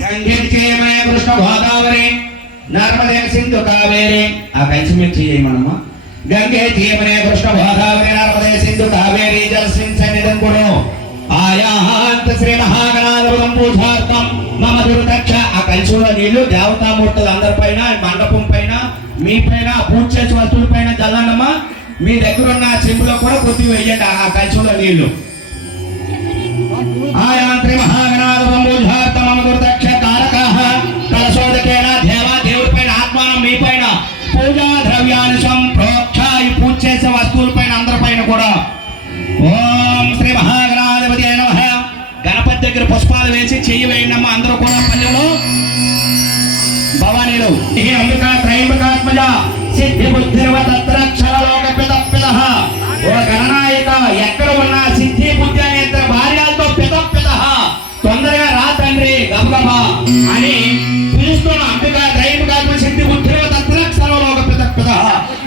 గంగేమయ కృష్ణ గోదావరి నర్మదే సింధు కావేరి. ఆ కలిసి మీరు చేయమనమ్మా. గంగే చేయమనే కృష్ణ గోదావరి నర్మదే సింధు కావేరి జలస్మిన్ సన్నిధం కుడు ఆయాహాంత శ్రీ మహాగణాధిపతం పూజార్థం. మమ దుర్దక్ష. ఆ కలిసిలో నీళ్ళు దేవతామూర్తులు అందరిపైన మండపం పైన మీ పైన పూజ చేసే వస్తువుల పైన చల్లనమ్మా మీ దగ్గర ఉన్న చెంబులో కూడా కొద్దిగా వెయ్యండి ఆ కలిసిలో నీళ్ళు. ఆయాంత్రి మహాగణాధిపంబుధార్థమమ దుర్దక్ష కారకాః కలశోదకేన దేవా దేవుడి పైన ఆత్మానం మీ పైన పూజా ద్రవ్యాన్ని సంప్రోక్ష ఈ పూజ చేసే వస్తువుల పైన అందరి పైన కూడా. ఓం శ్రీ మహాగణాధిపతి నమః. గణపతి దగ్గర పుష్పాలు వేసి చెయ్యి వేయండమ్మా అందరూ కూడా పల్లెలో. భవానీలు. ఈ అంబికా త్రయంబకాత్మజ సిద్ధి బుద్ధిర్వ తత్రక్షర లోక పిత పితః. ఓ గణనాయక ఎక్కడ ఉన్నా అని పిలుస్తున్న అంబికా త్రయంబకాత్మ శక్తి బుద్ధిర్వ తత్రక్షర సర్వలోక పిత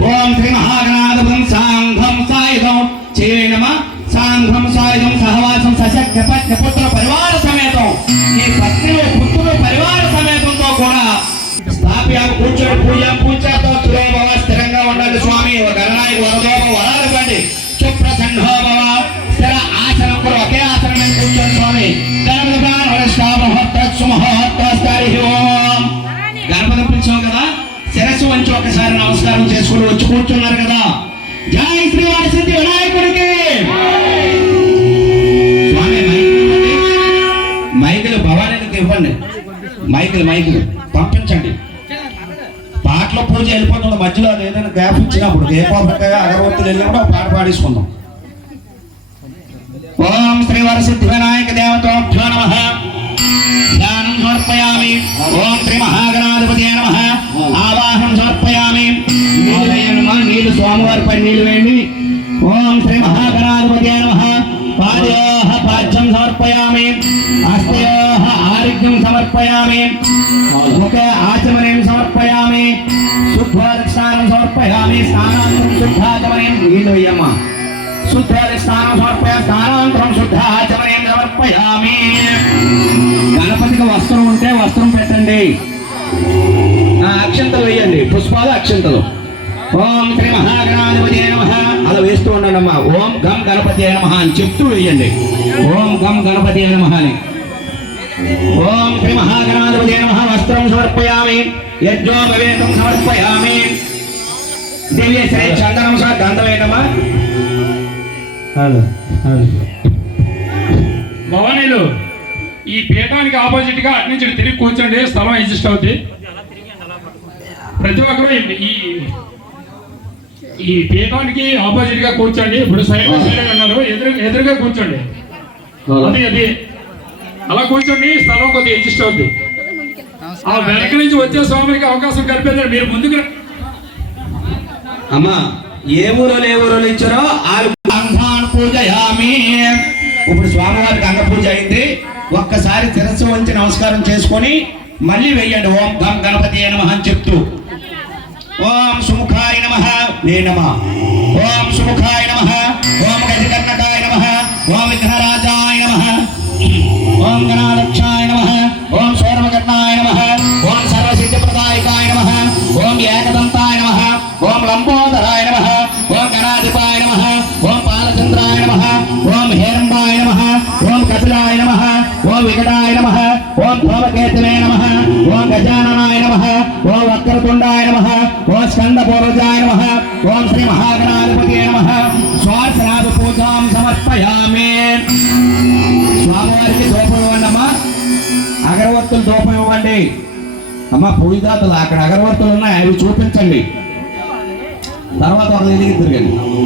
ఓం శ్రీ మహాగణాధిపం సాంఘం సాయుధం. చేయనమ సాంఘం సాయుధం సహవాసం సశక్త పత్ని పుత్ర పరివార సమేతం. నీ పత్నిలో పుత్రుడు పరివార సమేతంతో కూడా స్థాపి కూర్చొని పూజ పూజతో స్థిరోభవ స్థిరంగా ఉండాలి స్వామి. ఒక గణనాయకు వరదోమ వరాలు ఒకసారి నమస్కారం చేసుకుని వచ్చి కూర్చున్నారు కదా. జై శ్రీవారి సిద్ధి వినాయకుడికి. స్వామి మైకులు భవానీకి ఇవ్వండి. మైకులు మైకులు పంపించండి. పాటలో పూజ వెళ్ళిపోతున్న మధ్యలో అది ఏదైనా గ్యాప్ ఇచ్చినప్పుడు దీపావళికాయ అగరవత్తులు వెళ్ళినప్పుడు ఒక పాట పాడేసుకుందాం. ఓం శ్రీ వరసిద్ధి వినాయక దేవతో నమ. ధ్యానం సమర్పయామి. ఓం శ్రీ మహాగణాధిపతి సమర్పయామి. ముఖ ఆచమనం సమర్పయామి. శుద్ధాధిష్టానం సమర్పయామి. స్నానాంతరం శుద్ధాచమనం నీళ్ళు శుద్ధాధిష్టానం సమర్పయ స్నానాంతరం శుద్ధాచమనం సమర్పయామి. గణపతికి వస్త్రం ఉంటే వస్త్రం పెట్టండి. అక్షంతలు వేయండి. పుష్పాలు అక్షంతలు. ఓం శ్రీ మహాగణాధిపతి నమ. అలా వేస్తూ ఉండండి అమ్మా ఓం గం గణపతి నమ అని చెప్తూ వేయండి. ఓం గం గణపతి నమ అని. ఓం శ్రీ మహాగణాధిపతి నమ. వస్త్రం సమర్పయామి. యజ్ఞోపవేతం సమర్పయామి. దివ్య శ్రీ చందనం సహ గంధమేనమ్మా భవానీలు ఈ పీఠానికి ఆపోజిట్గా అటు నుంచి తిరిగి కూర్చోండి. స్థలం అడ్జస్ట్ అవుతుంది ప్రతి ఒక్కరు ఈ- ఈ ఈ పీఠానికి ఆపోజిట్గా కూర్చోండి. ఇప్పుడు సైడ్ సైడ్ అన్నారు ఎదురు ఎదురుగా కూర్చోండి. అది అది. అలా కూర్చోండి స్థలం కొద్దిగా అడ్జస్ట్ అవుతుంది ఆ వెనక నుంచి వచ్చే స్వామికి అవకాశం కల్పించండి మీరు ముందుకు. అమ్మా ఏ ఊరో ఏ ఊరో ఇచ్చారో పూజయామి. ఇప్పుడు స్వామివారికి అంగ పూజ అయింది. ఒక్కసారి శిరస్సు వంచి నమస్కారం చేసుకొని మళ్ళీ వెయ్యండి. ఓం గం గణపతి నమ అని చెప్తూ. ఓం సుముఖాయ నమ. నే నమ. ఓం సుముఖాయ నమ. ఓం గజకర్ణకాయ నమ. ఓం విఘ్నరాజాయ ఓం వికటాయ నమ. ఓం ధూమకేతువే నమ. ఓం గజాననాయ నమ. ఓం వక్రతుండాయ నమ. ఓం స్కందపూర్వజాయ నమ. ఓం శ్రీ మహాగణాధిపతి నమ. స్వాసనాథ పూజాం సమర్పయామి. స్వామివారికి దూపం ఇవ్వండి అమ్మా. అగరవత్తులు దూపం ఇవ్వండి. అమ్మ పూజాతలు అక్కడ అగరవత్తులు ఉన్నాయి. అవి చూపించండి. తర్వాత ఒక తిరిగి తిరగండి.